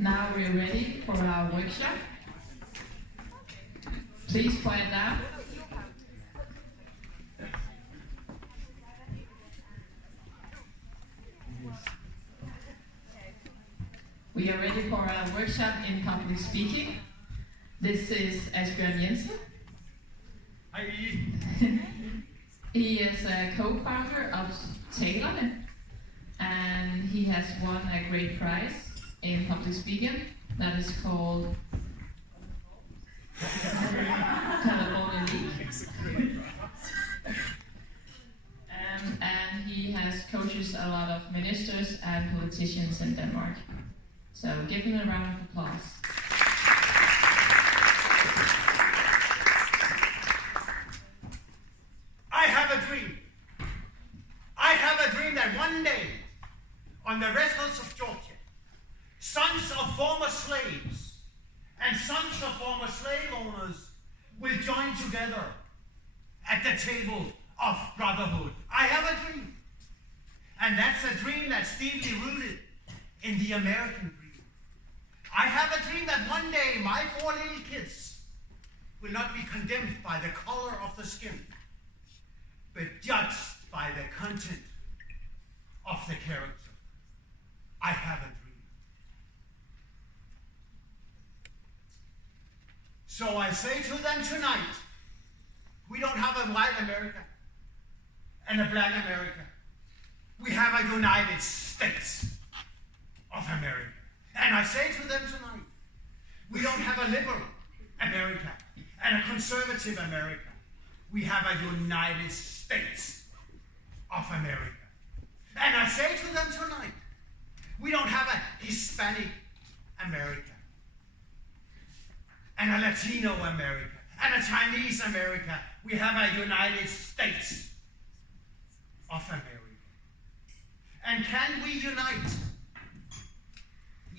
Now we're ready for our workshop. Please quiet down. We are ready for our workshop in public speaking. This is Asbjørn Jensen. Hi. He is a co-founder of Talerne, and he has won a great prize in public speaking that is called California League. And he has coaches a lot of ministers and politicians in Denmark. So give him a round of applause. I have a dream. I have a dream that one day, on the racecourse of Georgia, sons of former slaves and sons of former slave owners will join together at the table of brotherhood. I have a dream. And that's a dream that's deeply rooted in the American dream. I have a dream that one day my 4 little kids will not be condemned by the color of the skin, but judged by the content of the character. I have a dream. So I say to them tonight, we don't have a white America and a black America. We have a United States of America. And I say to them tonight, we don't have a liberal America and a conservative America. We have a United States of America. And I say to them tonight, we don't have a Hispanic America and a Latino America and a Chinese America. We have a United States of America. And can we unite?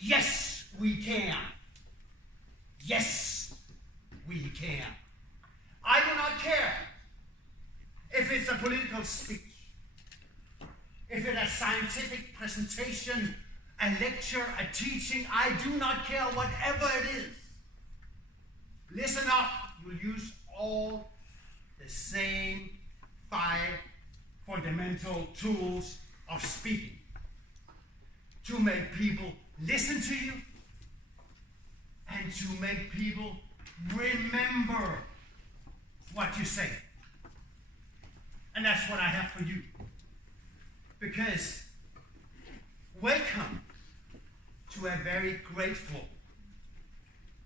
Yes, we can. Yes, we can. I do not care if it's a political speech, if it's a scientific presentation, a lecture, a teaching. I do not care, whatever it is. Listen up. You'll use all the same 5 fundamental tools of speaking to make people listen to you and to make people remember what you say. And that's what I have for you. Because welcome to a very grateful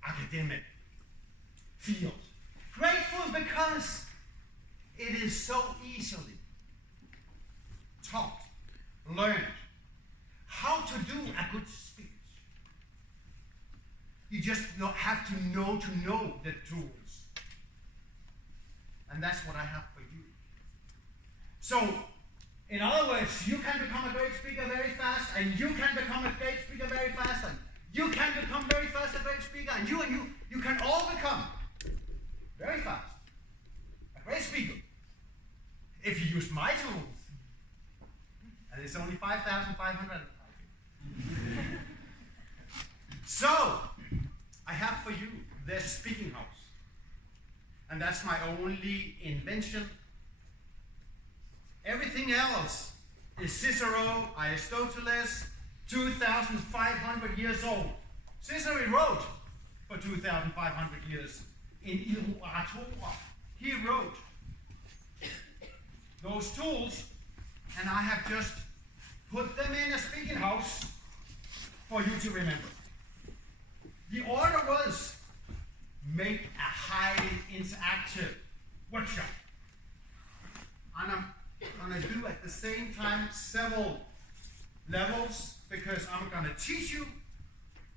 academic field. Grateful because it is so easily taught, learned how to do a good speech. You just have to know the tools. And that's what I have for you. So, in other words, you can become a great speaker very fast, and you can become a great speaker very fast, and you can become very fast a great speaker, and you can all become very fast a great speaker if you use my tools. And it's only 5,500. So, I have for you the speaking house. And that's my only invention. Everything else is Cicero, Aristoteles, 2,500 years old. Cicero wrote for 2,500 years in Il Oratore. He wrote those tools, and I have just put them in a speaking house for you to remember. The order was make a highly interactive workshop. And I'm going to do at the same time several levels, because I'm going to teach you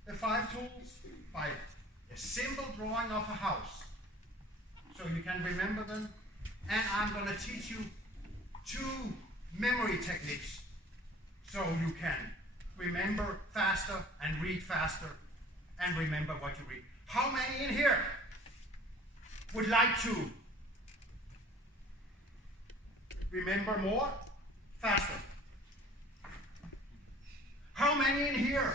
the 5 tools by a simple drawing of a house, so you can remember them. And I'm going to teach you 2 memory techniques, so you can remember faster and read faster and remember what you read. How many in here would like to remember more faster? How many in here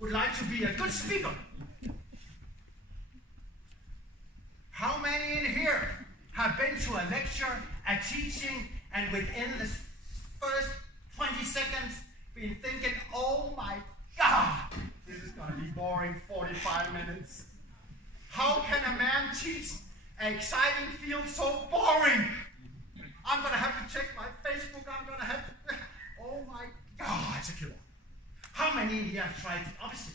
would like to be a good speaker? How many in here have been to a lecture, a teaching, and within the first 20 seconds been thinking, oh my God, this is going to be boring 45 minutes. How can a man teach an exciting field so boring? I'm going to have to check my Facebook. I'm going to have to, oh my God, it's a killer. How many of you have tried the opposite?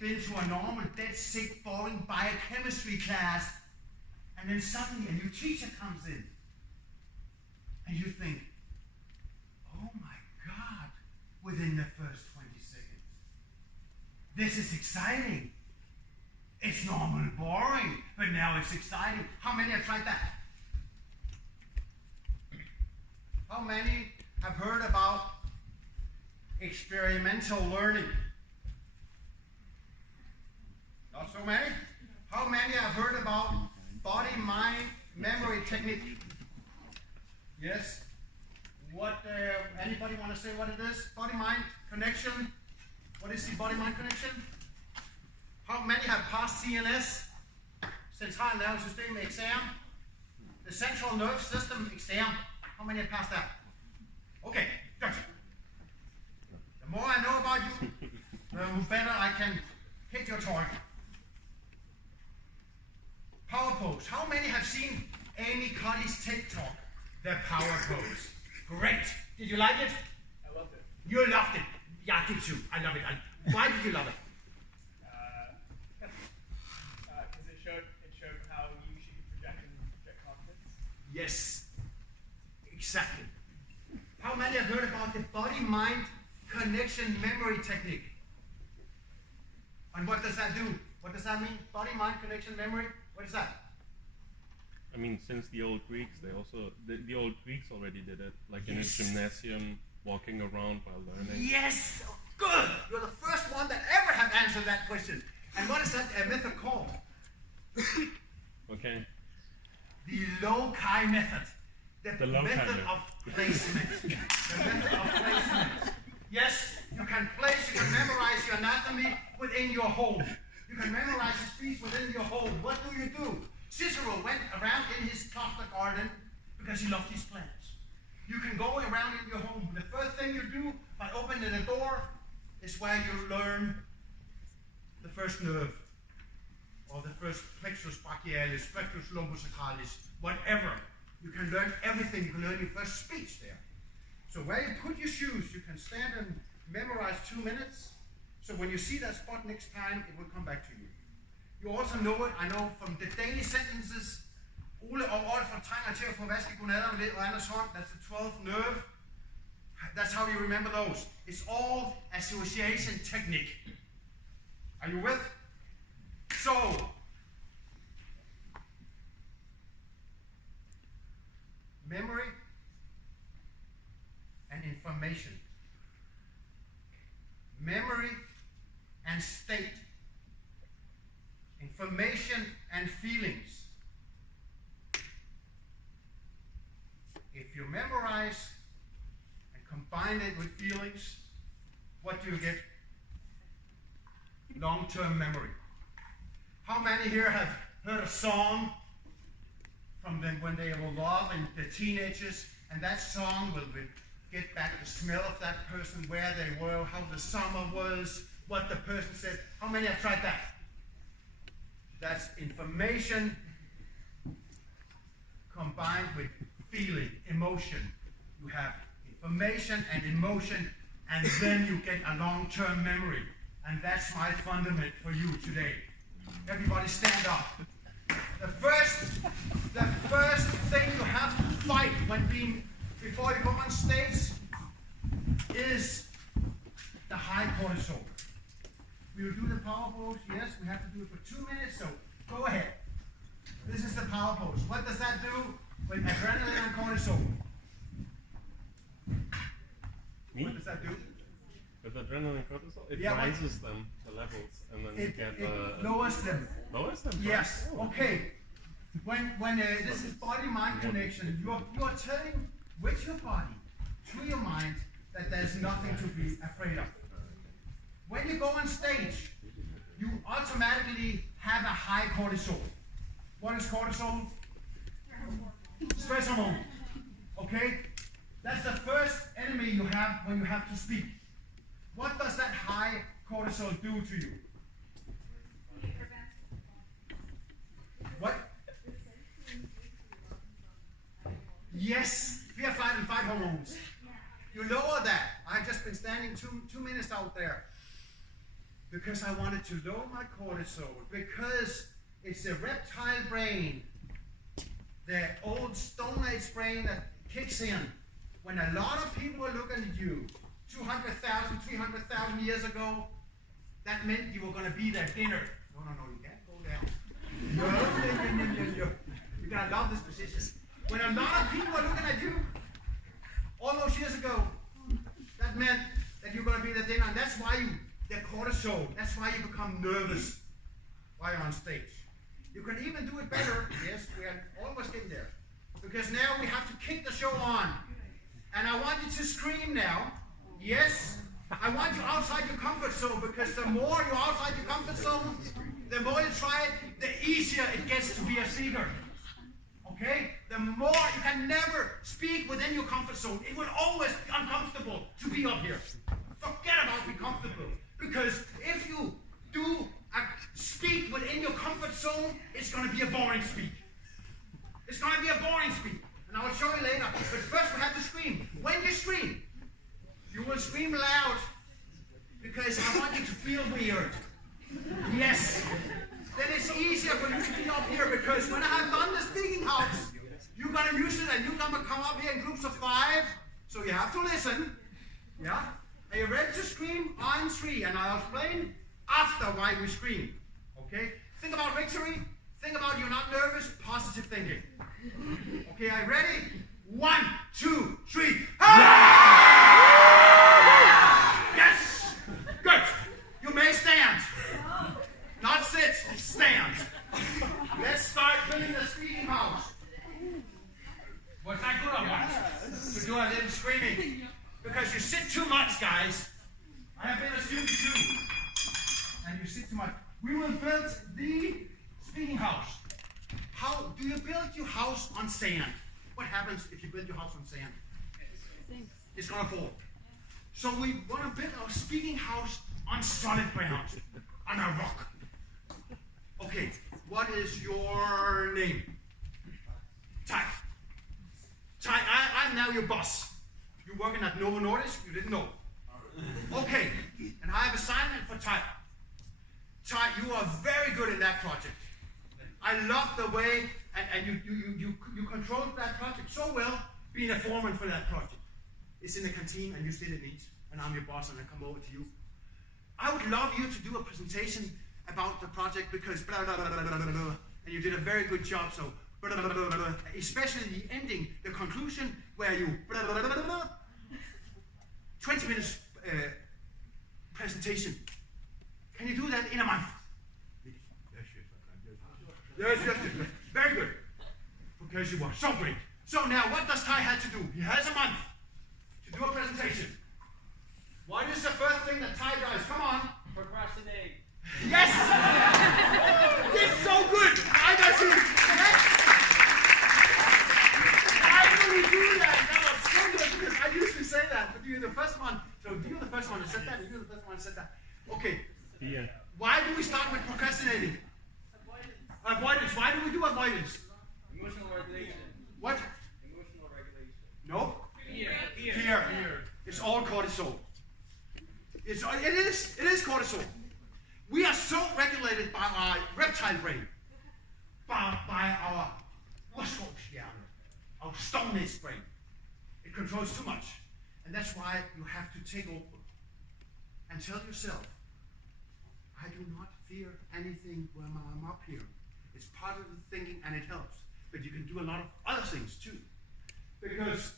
Been to a normal, dead, sick, boring biochemistry class, and then suddenly a new teacher comes in, and you think, oh my God, within the first 20 seconds. This is exciting. It's normal boring, but now it's exciting. How many have tried that? How many have heard about experimental learning? Not so many. How many have heard about body, mind, memory technique? Yes. What? Anybody want to say what it is? Body-mind connection. What is the body-mind connection? How many have passed CNS, Central Nervous System exam? The central nervous system exam. How many have passed that? Okay, good. The more I know about you, the better I can hit your target. Power pose. How many have seen Amy Cuddy's TikTok? The power pose. Great. Did you like it? I loved it. You loved it. Yeah, I did too. I love it. Why did you love it? Because it showed how you should project confidence. Yes. Exactly. How many have heard about the body-mind connection memory technique? And what does that do? What does that mean? Body-mind connection memory? What is that? I mean, since the old Greeks, they also the old Greeks already did it, like in a gymnasium, walking around while learning. Yes, good. You're the first one that ever have answered that question. And what is that method called? Okay. The loci method. The loci method method. of placement. The method of placement. Yes, you can place, you can memorize your anatomy within your home. You can memorize the speech within your home. What do? Cicero went around in his cluster garden because he loved his plants. You can go around in your home. The first thing you do by opening the door is where you learn the first nerve, or the first plexus brachialis, plexus lumbosacralis, whatever. You can learn everything. You can learn your first speech there. So where you put your shoes, you can stand and memorize 2 minutes. So when you see that spot next time, it will come back to you. You also know it, I know from the daily sentences, Ole og Rolf fra trænger til at få vasket godnatterne ved Anders hånd, that's the 12th nerve. That's how you remember those. It's all association technique. Are you with? So, memory and information. Memory and state. Information and feelings. If you memorize and combine it with feelings, what do you get? Long-term memory. How many here have heard a song from them when they were love and the teenagers, and that song will get back the smell of that person, where they were, how the summer was, what the person said. How many have tried that? That's information combined with feeling, emotion. You have information and emotion, and then you get a long-term memory. And that's my fundament for you today. Everybody stand up. The first thing you have to fight before you go on stage is the high cortisol. We will do the power pose. Yes, we have to do it for 2 minutes, so go ahead. This is the power pose. What does that do with adrenaline and cortisol? What does that do? With adrenaline and cortisol, it Yeah, rises them, the levels, and then you get It lowers them. lowers them. Yes. Oh. Okay. When this is body-mind connection, you are telling with your body to your mind that there's nothing to be afraid of. when you go on stage, you automatically have a high cortisol. What is cortisol? Stress hormone. Okay? That's the first enemy you have when you have to speak. What does that high cortisol do to you? What? Yes, fear, flight, and fight hormones. You lower that. I've just been standing two minutes out there because I wanted to lower my cortisol, because it's the reptile brain, the old Stone Age brain that kicks in when a lot of people are looking at you 200,000, 300,000 years ago. That meant you were going to be their dinner. No, you can't go down. No. You're going to love this position. When a lot of people are looking at you all those years ago, that meant that you're going to be their dinner. And that's why the cortisol, that's why you become nervous while you're on stage. You can even do it better. Yes, we are almost getting there. Because now we have to kick the show on. And I want you to scream now. Yes, I want you outside your comfort zone, because the more you're outside your comfort zone, the more you try it, the easier it gets to be a speaker. Okay? The more, you can never speak within your comfort zone. It will always be uncomfortable to be up here. Forget about being comfortable. Because if you do speak within your comfort zone, it's going to be a boring speak. It's going to be a boring speak. And I will show you later. But first we have to scream. When you scream, you will scream loud, because I want you to feel weird. Yes. Then it's easier for you to be up here, because when I have done the speaking house, you're going to use it and you're going to come up here in groups of 5. So you have to listen. Yeah? Are you ready to scream? On 3. And I'll explain after why we scream. Okay? Think about victory. Think about you're not nervous. Positive thinking. Okay, are you ready? 1, 2, 3. Yes! Good. You may stand. Not sit, stand. Let's start building the speaking house. Was that good or what? To do a little screaming. Because you sit too much, guys. I have been a student too. And you sit too much. We will build the speaking house. How do you build your house on sand? What happens if you build your house on sand? It's going to fall. So we want to build our speaking house on solid ground, on a rock. Okay, what is your name? Ty. Ty, I'm now your boss. You're working at Novo Nordisk, you didn't know. Okay, and I have assignment for Ty. Ty, you are very good in that project. I love the way, and you controlled that project so well, being a foreman for that project. It's in the canteen, and you sit and eat, and I'm your boss, and I come over to you. I would love you to do a presentation about the project, because blah, blah, blah, blah, blah, blah, blah, and you did a very good job, so blah, blah, blah, blah, blah, especially the ending, the conclusion, where you blah, blah, blah, blah, blah, 20 minutes presentation. Can you do that in a month? Yes. Very good. Because you are so great. So now, what does Ty have to do? He has a month to do a presentation. What is the first thing that Ty does? Come on. Procrastinate. Yes! It's so good! I got you. Yes! I really do that. That was so good, because I usually say that. But you're the first one. So you're the first one that said that, and you're the first one that said that. Okay. Yeah. Why do we start with procrastinating? Avoidance. Why do we do avoidance? Emotional regulation. What? Emotional regulation. No? Fear. It's all cortisol. It is cortisol. We are so regulated by our reptile brain, by our our Stone Age brain. It controls too much. And that's why you have to take over and tell yourself, I do not fear anything when I'm up here. It's part of the thinking, and it helps. But you can do a lot of other things too. Because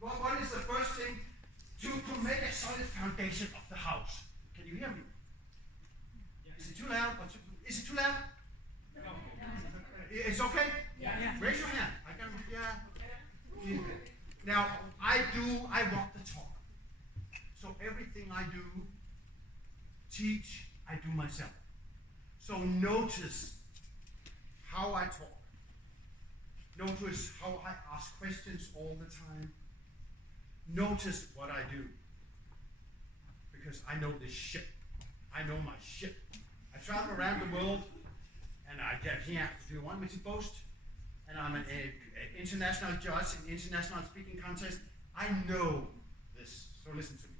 what is the first thing to make a solid foundation of the house? Can you hear me? Is it too loud? Is it too loud? No. It's okay? Yeah. Raise your hand. I can, yeah. Now, I walk the talk. So everything I do teach, I do myself. So notice how I talk. Notice how I ask questions all the time. Notice what I do. Because I know this shit. I know my shit. I travel around the world and I get here. Do you want me to boast? And I'm an international judge in international speaking contest. I know this, so listen to me.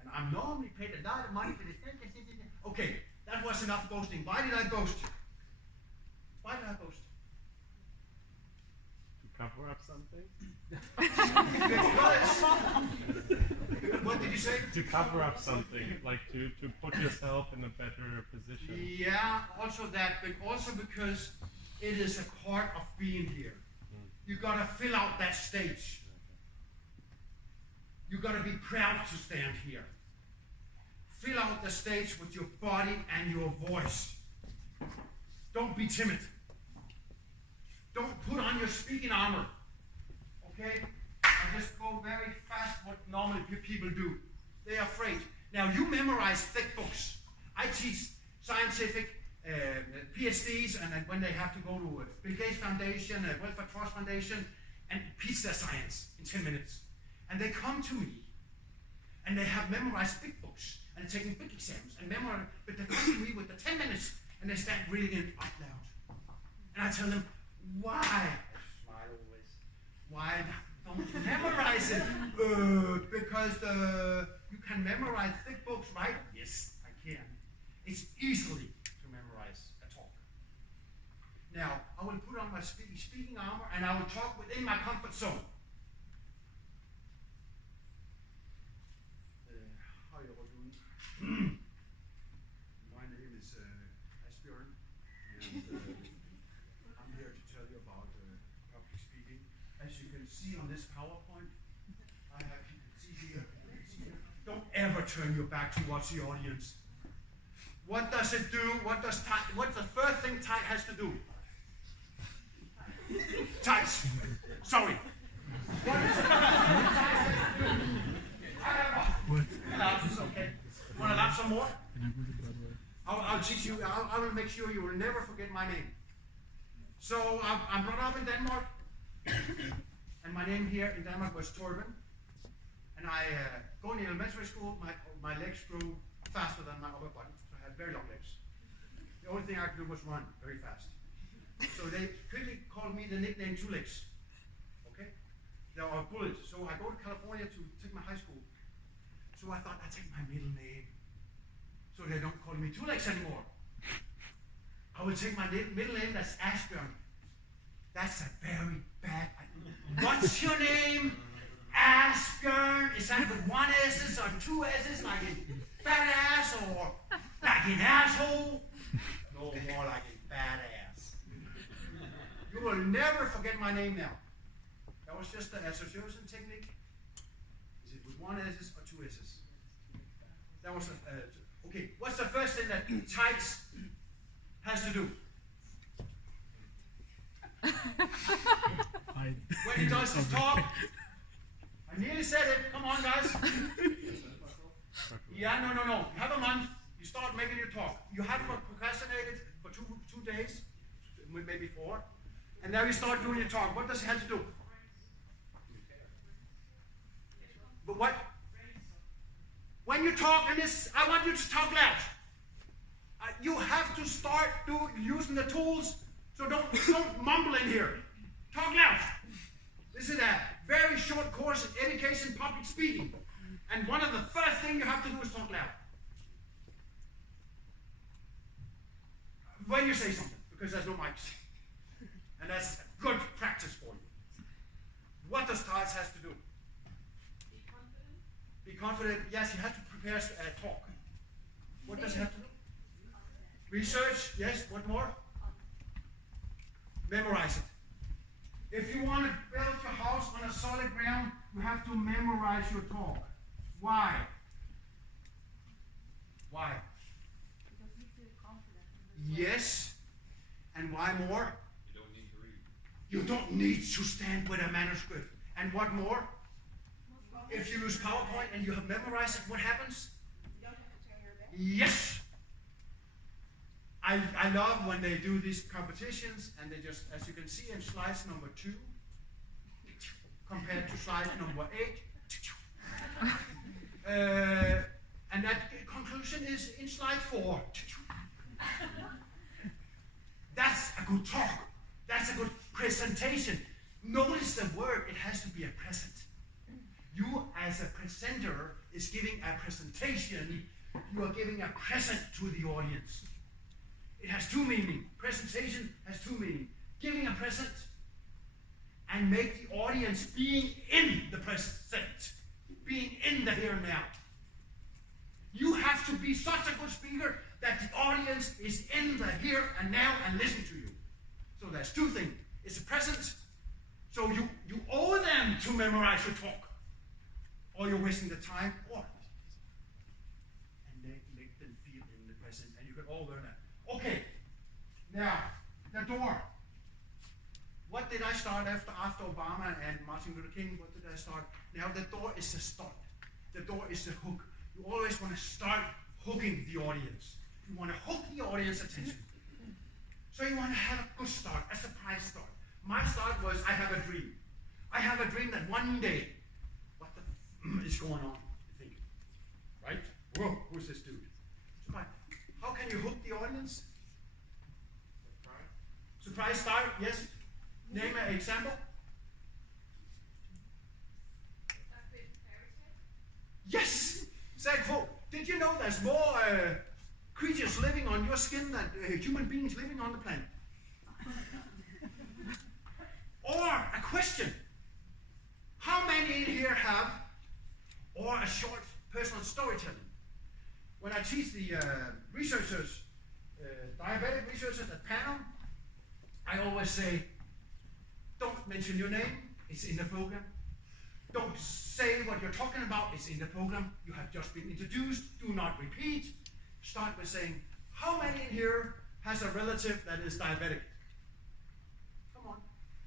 And I'm normally paid a lot of money for this. Okay, that was enough boasting. Why did I boast? Why did I boast? To cover up something? What did you say? To cover up something, like to put yourself in a better position. Yeah, also that, but also because it is a part of being here. You gotta fill out that stage. You gotta be proud to stand here. Fill out the stage with your body and your voice. Don't be timid. Don't put on your speaking armor. Okay? I just go very fast what normally people do. They're afraid. Now you memorize thick books. I teach scientific PhDs, and when they have to go to Bill Gates Foundation, Welfare Trust Foundation, and teach their science in 10 minutes. And they come to me, and they have memorized big books, and they're taking big exams, and memorize, but they come to me with the 10 minutes, and they start reading it out loud. And I tell them, why? I smile always. Why don't you memorize it? Because you can memorize thick books, right? Yes, I can. It's easily to memorize a talk. Now, I will put on my speaking armor, and I will talk within my comfort zone. How are you all doing? My name is Asbjørn, and I'm here to tell you about public speaking. As you can see on this PowerPoint, I have, you can see here, don't ever turn your back towards the audience. What does it do? What's the first thing tight has to do? Tights. Sorry. What is it? It's okay. Want to laugh some more? I'll teach you. I will make sure you will never forget my name. So I'm brought up in Denmark, and my name here in Denmark was Torben. And I going in elementary school, my legs grew faster than my upper body, so I had very long legs. The only thing I could do was run very fast. So they quickly called me the nickname Two Legs. Okay? There are bullets. So I go to California to take my high school. So I thought I'd take my middle name. So they don't call me Two Legs anymore. I will take my middle name, that's Asbjørn. That's a very bad idea. What's your name? Asbjørn. Is that with one S's or two S's, like in fat ass or like in asshole? No, more like in bad ass. You will never forget my name now. That was just the association technique. Is it with one S's or two S's? That was okay. What's the first thing that tights has to do? When he does his talk, I nearly said it. Come on, guys. Yeah, no. You have a month. You start making your talk. You have procrastinated for two days, maybe 4, and now you start doing your talk. What does it have to do? But what? When you talk in this, I want you to talk loud. You have to start using the tools, so don't mumble in here. Talk loud. This is a very short course in education public speaking. And one of the first things you have to do is talk loud. When you say something, because there's no mics. And that's good practice for you. What does tights has to do? Be confident. Yes, you have to prepare a talk. What does it have to do? Research. Yes. What more? Memorize it. If you want to build your house on a solid ground, you have to memorize your talk. Why? Why? Because you feel confident. Yes. And why more? You don't need to read. You don't need to stand with a manuscript. And what more? If you use PowerPoint and you have memorized it, what happens? You don't have to turn your back. Yes! I love when they do these competitions and they just, as you can see in slides number 2, compared to slide number 8, and that conclusion is in slide 4. That's a good talk. That's a good presentation. Notice the word, it has to be a present. You as a presenter is giving a presentation. You are giving a present to the audience. It has two meanings. Presentation has two meanings. Giving a present and make the audience being in the present, being in the here and now. You have to be such a good speaker that the audience is in the here and now and listen to you. So there's two things. It's a present, so you owe them to memorize your talk, or you're wasting the time, or and make them feel in the present, and you can all learn that. Okay, now, the door. What did I start after Obama and Martin Luther King? What did I start? Now the door is the start. The door is the hook. You always want to start hooking the audience. You want to hook the audience attention. So you want to have a good start, a surprise start. My start was, I have a dream. I have a dream that one day, what the is going on? You think, right? Whoa, who's this dude? So how can you hook the audience? Surprise start, yes. Name an example. Yes! Exactly. Did you know there's more creatures living on your skin than human beings living on the planet? Or a question. How many in here have, or a short personal storytelling? When I teach the researchers, diabetic researchers at panel, I always say, don't mention your name, it's in the program. Don't say what you're talking about, it's in the program. You have just been introduced, do not repeat. Start by saying, how many in here has a relative that is diabetic? Come on,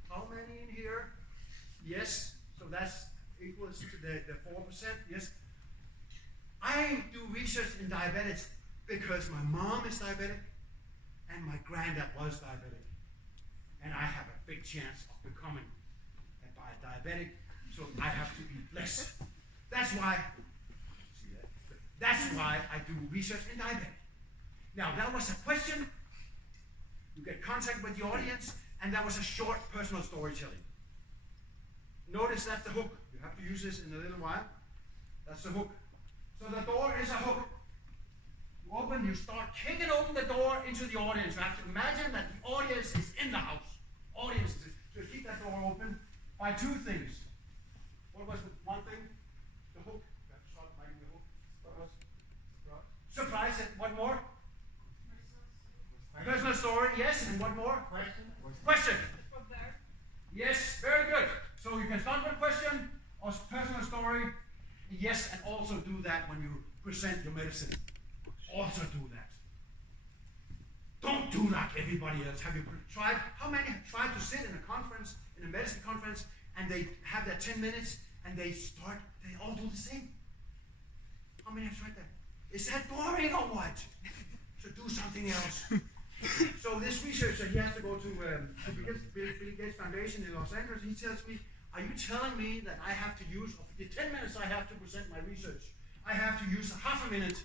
how many in here? Yes, so that's equals to the 4%, yes. I do research in diabetics because my mom is diabetic and my granddad was diabetic. And I have a big chance of becoming a diabetic, so I have to be blessed. That's why I do research in diabetic. Now, that was a question. You get contact with the audience, and that was a short personal storytelling. Notice that's the hook. You have to use this in a little while. That's the hook. So the door is a hook. You open, you start kicking open the door into the audience. You have to imagine that the audience is in the house. Audience is, so keep that door open by two things. What was the one thing? The hook. You have to start making the hook. What was? Surprise. What more? Personal story, yes. And what more? Question. Yes, very good. So you can start with a question or personal story. Yes, and also do that when you present your medicine. Also do that. Don't do like everybody else. Have you tried? How many have tried to sit in a conference, in a medicine conference, and they have their 10 minutes and they all do the same? How many have tried that? Is that boring or what? So do something else. So this researcher, he has to go to Bill Gates Foundation in Los Angeles. He tells me, are you telling me that I have to use, of the 10 minutes I have to present my research, I have to use half a minute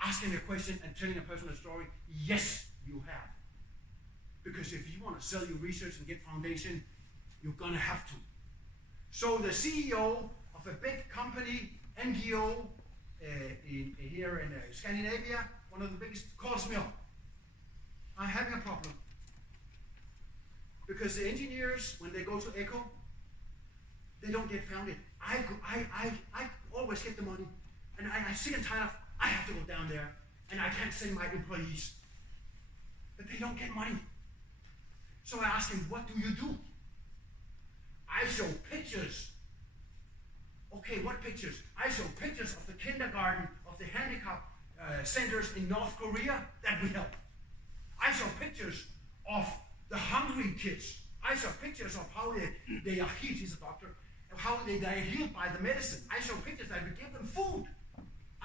asking a question and telling a personal story? Yes, you have. Because if you want to sell your research and get foundation, you're going to have to. So the CEO of a big company, NGO, here in Scandinavia, one of the biggest, calls me up. I'm having a problem. Because the engineers, when they go to ECHO, they don't get founded. I always get the money. And I'm sick and tired of, I have to go down there, and I can't send my employees. But they don't get money. So I asked him, what do you do? I show pictures. Okay, what pictures? I show pictures of the kindergarten, of the handicap centers in North Korea that we help. I show pictures of the hungry kids. I show pictures of how they are healed, he's a doctor, how they are healed by the medicine. I show pictures that we give them food.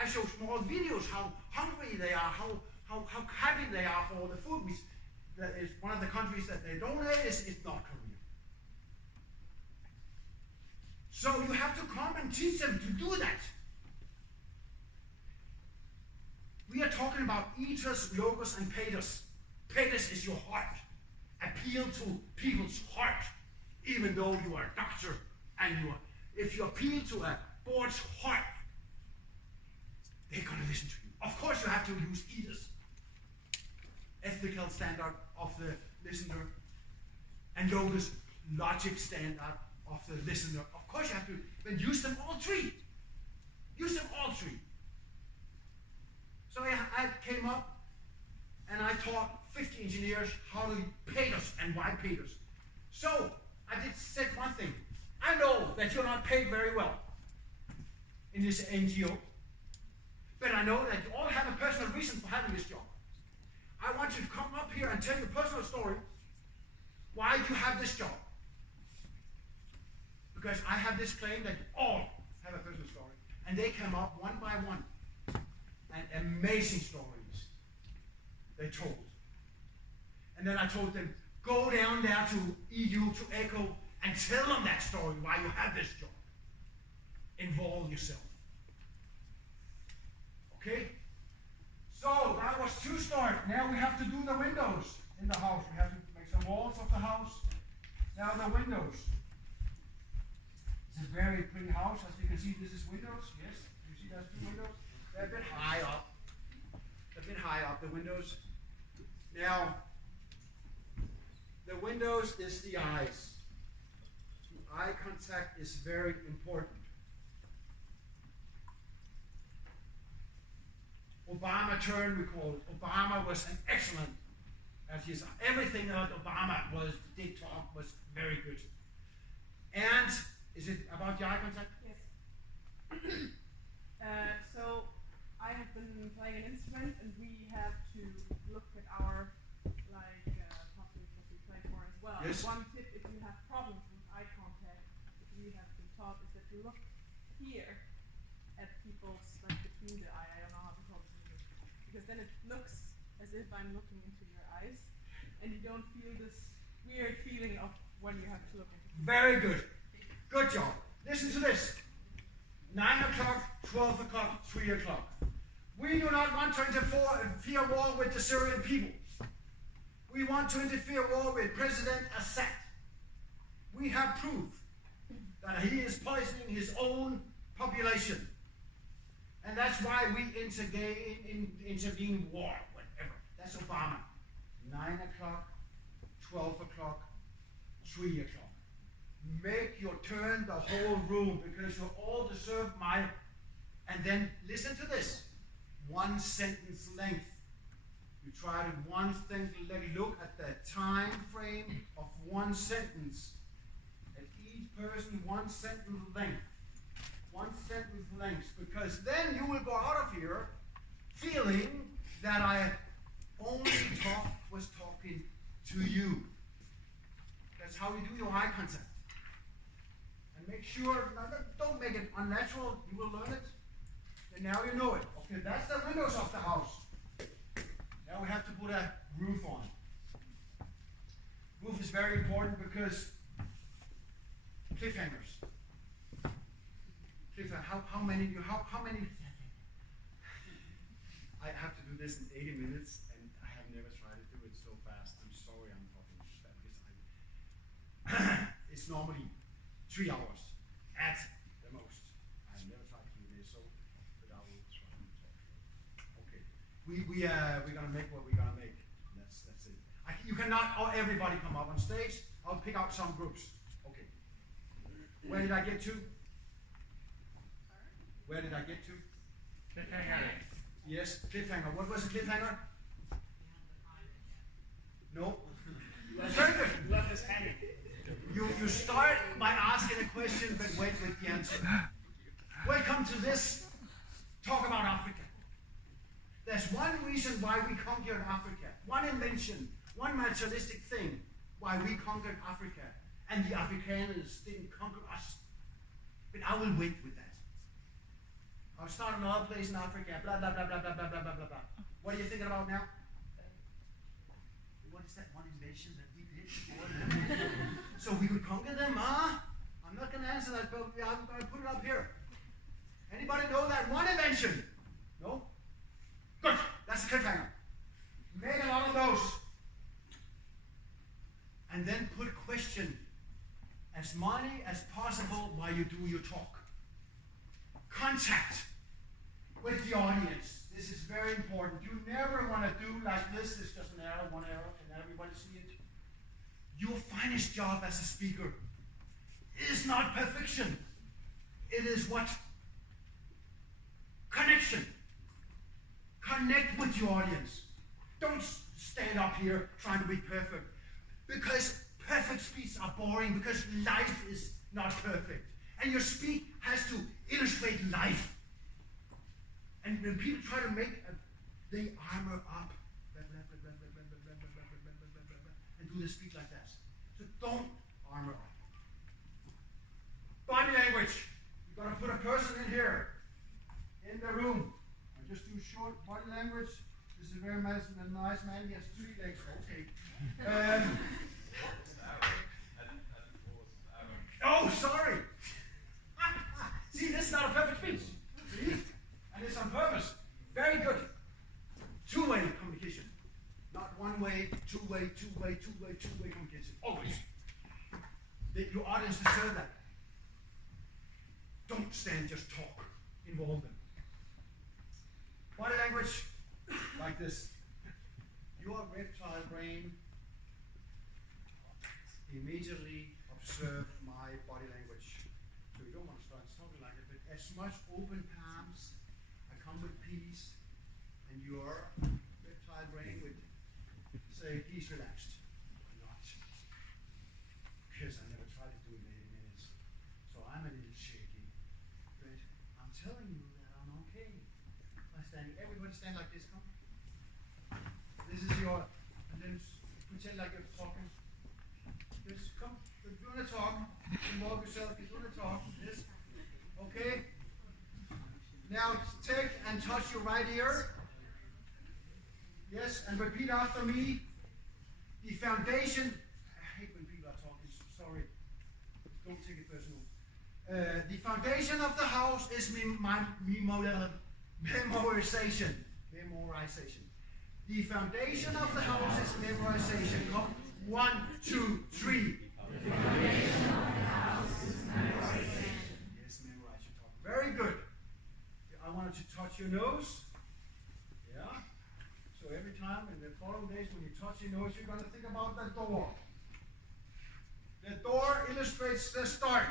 I show small videos how hungry they are, how happy they are for the food. That is one of the countries that they donate is North Korea. So you have to come and teach them to do that. We are talking about ethos, logos, and pathos. Pathos is your heart. Appeal to people's heart, even though you are a doctor and if you appeal to a board's heart, they're going to listen to you. Of course, you have to use ethos, ethical standard of the listener, and logos, logic standard of the listener. Of course, you have to, but use them all three. Use them all three. So I came up and I taught 50 engineers how to pathos and why pathos. So I did said one thing. I know that you're not paid very well in this NGO, but I know that you all have a personal reason for having this job. I want you to come up here and tell your personal story why you have this job. Because I have this claim that you all have a personal story, and they come up one by one, and amazing stories they told. And then I told them, go down there to EU, to ECHO, and tell them that story, why you have this job. Involve yourself. Okay? So, that was 2 stories. Now we have to do the windows in the house. We have to make some walls of the house. Now the windows. It's a very pretty house. As you can see, this is windows. Yes? You see those 2 windows? They're a bit high up. A bit high up, the windows. Now, the windows is the eyes. The eye contact is very important. Obama turn, we call it. Obama was an excellent, as he said, everything that Obama did talk was very good. And is it about the eye contact? Yes. So I have been playing an instrument, and we have to look at our topic that we play for as well. Yes. One tip, if you have problems with eye contact, that we have been taught, is that you look here at people's, like between the eye. I don't know how to call it in English, because then it looks as if I'm looking into your eyes, and you don't feel this weird feeling of when you have to look into. Very good. Good job. Listen to this. 9 o'clock, 12 o'clock, 3 o'clock. We do not want to interfere war with the Syrian people. We want to interfere war with President Assad. We have proof that he is poisoning his own population. And that's why we intervene war, whatever. That's Obama. 9 o'clock, 12 o'clock, 3 o'clock. Make your turn the whole room, because you all deserve my. And then listen to this. 1 sentence length. You try to look at the time frame of 1 sentence. At each person, 1 sentence length. 1 sentence length. Because then you will go out of here feeling that I only was talking to you. That's how you do your eye contact. And make sure, don't make it unnatural, you will learn it. And now you know it. Okay, that's the windows of the house. Now we have to put a roof on. Roof is very important because cliffhangers. How many I have to do this in 80 minutes, and I have never tried to do it so fast. I'm sorry I'm talking so fast, because it's normally 3 hours at the most. I've never tried to do this, but I will try to talk. Okay. We're gonna make what we're gonna make. That's it. You cannot everybody come up on stage. I'll pick out some groups. Okay. Where did I get to? Where did I get to? Cliffhanger. Yes, cliffhanger. What was a cliffhanger? No. Very good. Left us hanging. You start by asking a question, but wait with the answer. Welcome to this talk about Africa. There's one reason why we conquered Africa. One invention, one materialistic thing why we conquered Africa. And the Afrikaners didn't conquer us. But I will wait with that. I'll start another place in Africa, blah, blah, blah, blah, blah, blah, blah, blah, blah, blah. What are you thinking about now? What is that one invasion that we did before? So we could conquer them, huh? I'm not going to answer that, but I'm going to put it up here. Anybody know that one invention? No? Good. That's the cliffhanger. Make a lot of those. And then put question as many as possible while you do your talk. Contact with the audience. This is very important. You never want to do like this. It's just an arrow, one arrow, and everybody see it. Your finest job as a speaker is not perfection. It is what? Connection. Connect with your audience. Don't stand up here trying to be perfect. Because perfect speeches are boring, because life is not perfect. And your speech has to illustrate life. And when people try to make they armor up and do the speech like that. So don't armor up. Body language. You're going to put a person in here, in the room. And just do short body language. This is a very nice man. He has 3 legs. Okay. Oh, sorry. See, this is not a perfect speech. See? And it's on purpose. Very good. 2-way communication. Not one-way, two-way communication. Always. Your audience deserve that. Don't stand, just talk. Involve them. Body language, like this. Your reptile brain immediately observe my body language. So you don't want to start talking like it, but as much open palms, I come with peace, and your reptile brain would say, he's relaxed. Not. Because I never tried to do it in 80 minutes. So I'm a little shaky. But I'm telling you that I'm okay. Everybody stand like this, come. This is your, and then pretend like you're talking. Just come, you're doing a talk. Involve yourself, you're doing a talk. This. Okay? Now take and touch your right ear. Yes, and repeat after me. The foundation, I hate when people are talking, sorry. Don't take it personal. The foundation of the house is memorization. Memorization. The foundation of the house is memorization. Come. 1, 2, 3. The foundation of the house is memorization. Yes, memorize your talk. Very good. I wanted to touch your nose. Yeah. So every time in the following days when you touch your nose, you're going to think about the door. The door illustrates the start.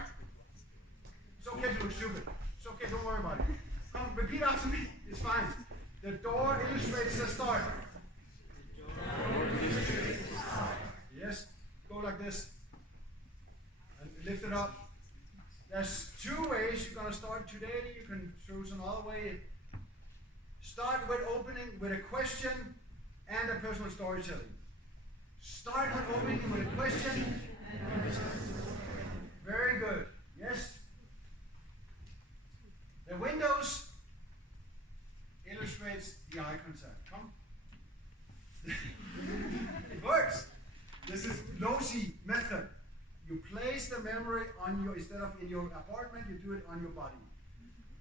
It's okay to look stupid. It's okay, don't worry about it. Come, repeat after me. It's fine. The door illustrates the start. Yes, go like this. And lift it up. There's 2 ways you're going to start today. You can choose another way. Start with opening with a question and a personal storytelling. Start with opening with a question. Very good. Yes? The windows illustrates the eye contact. Come. It works. This is Losi method. You place the memory on your, instead of in your apartment, you do it on your body.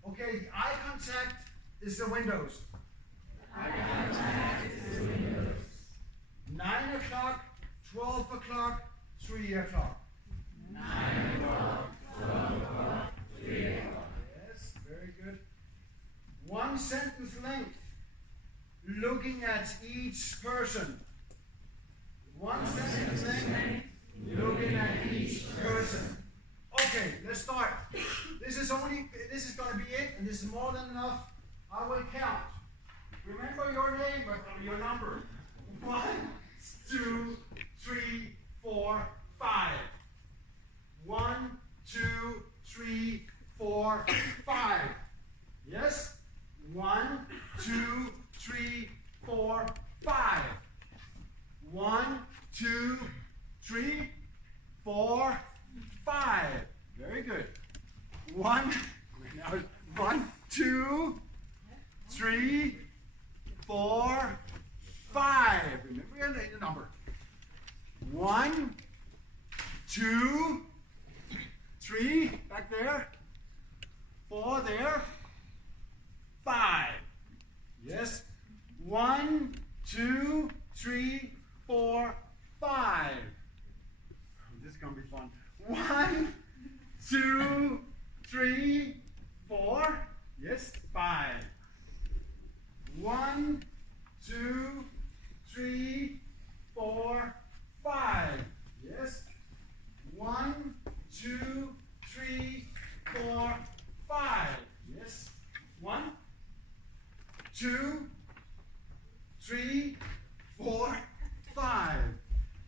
Okay, the eye contact is the windows. Eye contact is the windows. 9 o'clock, 12 o'clock, 3 o'clock. 9 o'clock, 12 o'clock, 3 o'clock. Yes, very good. 1 sentence length. Looking at each person. 1 sentence length. Looking at each person. Okay, let's start. This is going to be it, and this is more than enough. I will count. Remember your name or your number. 1, 2, 3, 4, 5. 1, 2, 3, 4, 5. Yes? 1, 2, 3, 4, 5. 1, 2, 3, 4, 5. Very good. 1, 2, 3, 4, 5. Remember the number. 1, 2, 3, back there. 4 there. 5. Yes. 1, 2, 3, 4, 5. This is gonna be fun. 1, 2, 3, 4. Yes. 5. 1, 2, 3, 4, 5. Yes. 1, 2, 3, 4, 5. Yes. 1, 2, 3, 4, 5.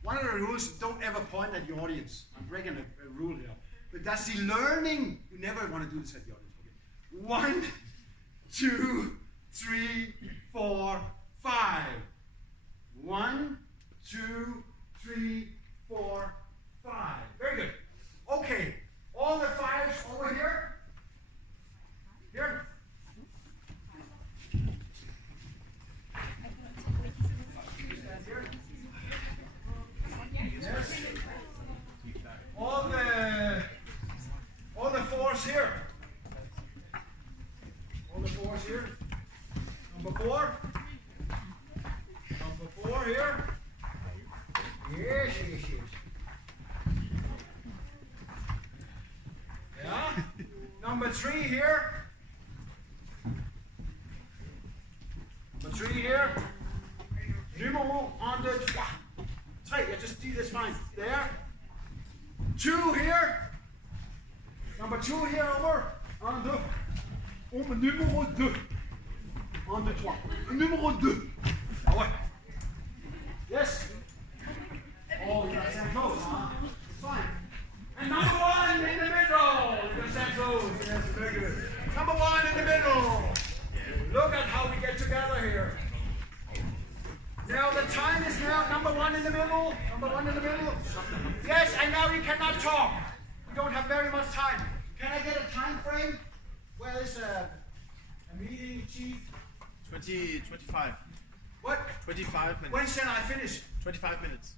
One of the rules, don't ever point at your audience. I'm breaking a rule here. But that's the learning. You never want to do this at the audience. Okay. 1, 2, 3, 4, 5. 1, 2, 3, 4, 5. Very good. Okay. All the 5s over here. Here. Stand here. Yes. All the 4s here. All the 4s here. Number 4. Number 4 here. Yes, yes, yes. Yeah. Number 3 here. Number 3 here. Numéro 1, 2, 3. 3. I just do this fine. There. 2 here. Number 2 here over. 1, 2. Numéro 2. 1, 2, 3. Numéro 2. Ah ouais. Yes. Oh, you gotta stand close, huh? Fine. And number 1 in the middle. You gotta stand close. Yes, very good. Number 1 in the middle. Look at how we get together here. Now the time is now number 1 in the middle. Number 1 in the middle. Yes, and now you cannot talk. We don't have very much time. Can I get a time frame? Where is a meeting, chief? 25. What? 25 minutes. When shall I finish? 25 minutes.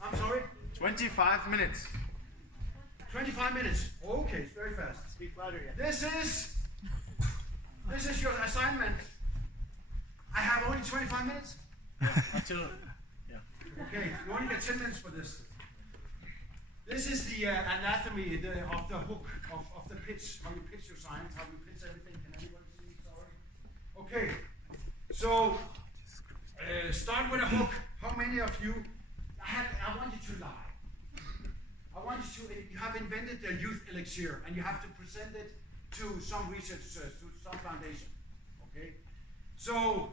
I'm sorry? 25 minutes. 25 minutes. Okay, it's very fast. Speak louder, yeah. This is your assignment. I have only 25 minutes? Until, yeah. Okay, you only get 10 minutes for this. This is the anatomy of the hook, of the pitch, how you pitch your signs, how you pitch everything. Can anybody see? Sorry. Okay, so start with a hook. How many of you, I want you to lie. I want you have invented the youth elixir and you have to present it to some researchers, to some foundation. Okay, so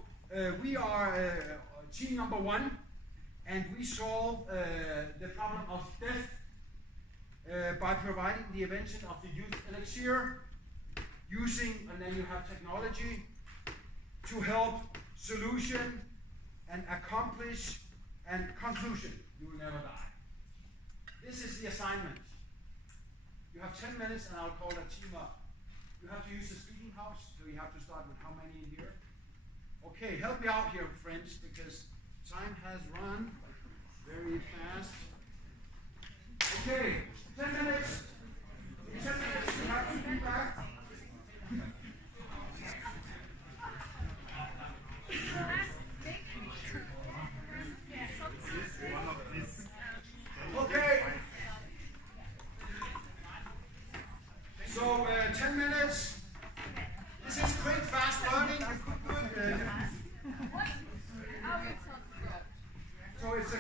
we are team number 1 and we solve the problem of death by providing the invention of the youth elixir using, and then you have technology to help solution and accomplish and conclusion. You will never die. This is the assignment. You have 10 minutes and I'll call a team up. You have to use the speaking house, so you have to start with how many in here? Okay, help me out here, friends, because time has run very fast. Okay, 10 minutes. In 10 minutes, you have to be back. Okay. So 10 minutes. This is quick, fast learning. You could do it. So it's a